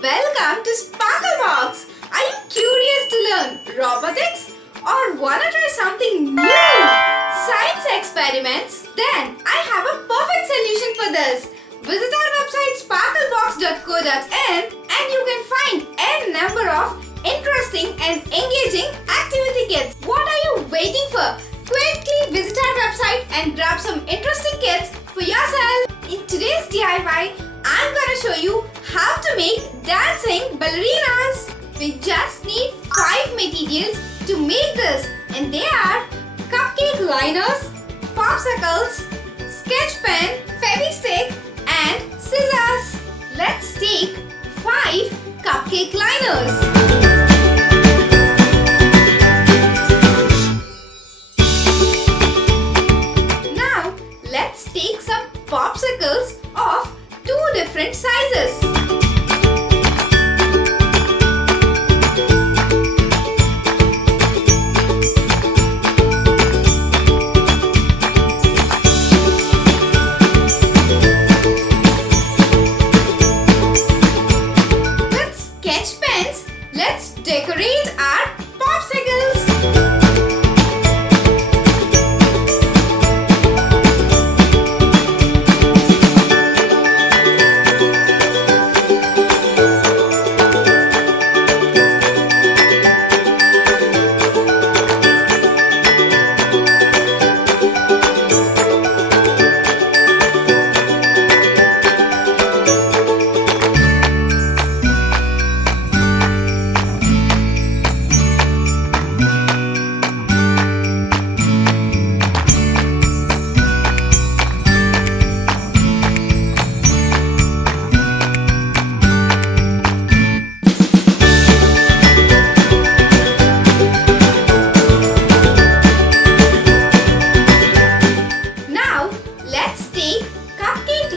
Welcome to Sparklebox! Are you curious to learn robotics or wanna try something new? Science experiments? Then I have a perfect solution for this. Visit our website sparklebox.co.in and you can find a number of interesting and engaging activity kits. What are you waiting for? Quickly visit our website and grab some interesting kits for yourself. In today's DIY, I'm gonna show you how to make dancing ballerinas. We just need 5 materials to make this, and they are cupcake liners, popsicles, sketch pen, fevi-stick and scissors. Let's take 5 cupcake liners. Take some popsicles of 2 different sizes. With sketch pens, let's decorate our popsicles.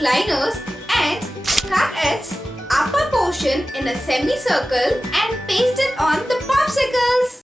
Liners and cut its upper portion in a semicircle and paste it on the popsicles.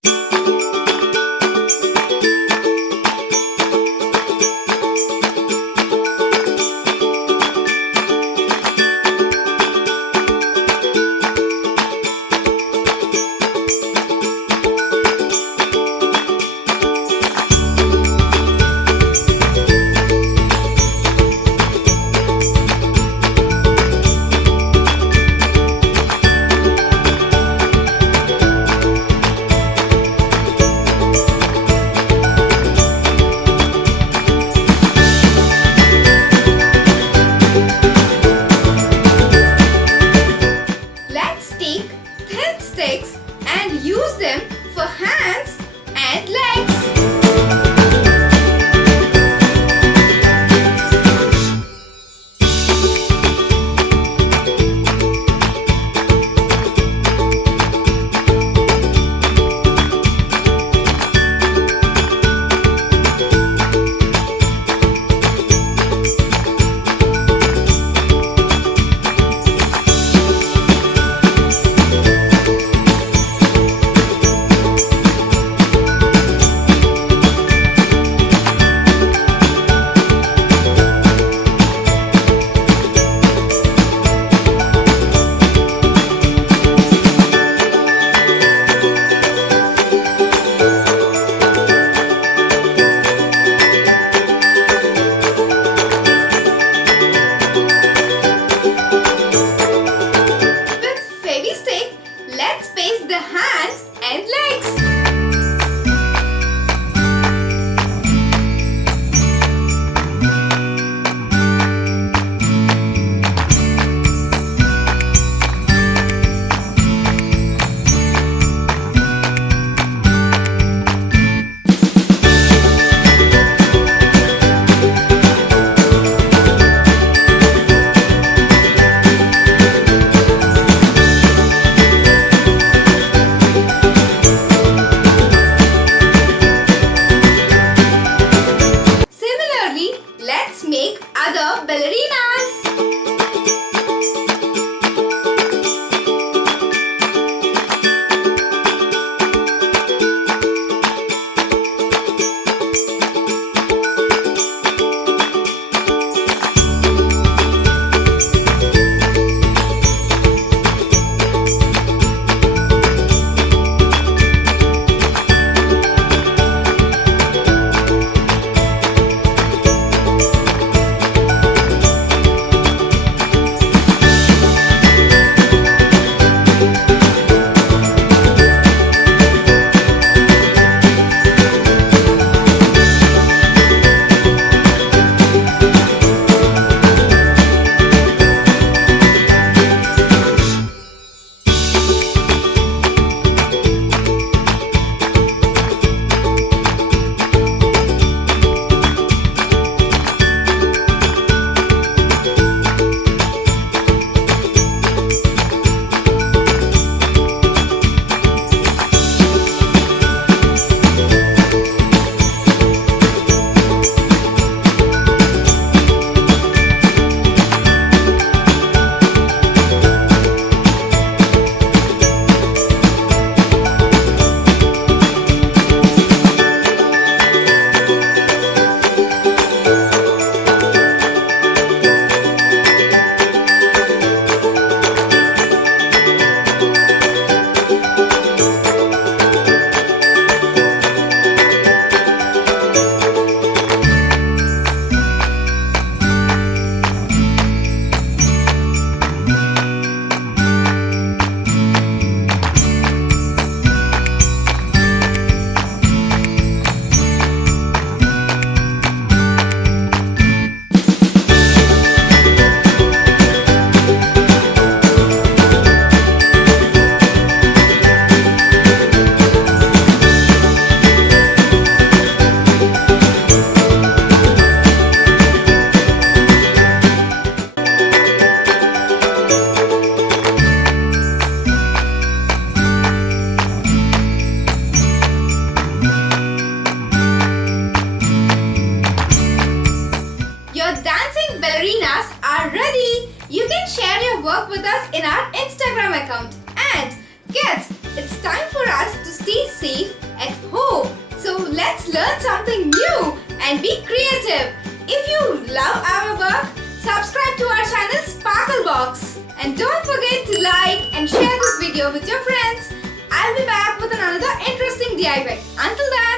your work with us in our Instagram account. And kids, it's time for us to stay safe at home. So let's learn something new and be creative. If you love our work, subscribe to our channel Sparklebox. And don't forget to like and share this video with your friends. I'll be back with another interesting DIY. Until then,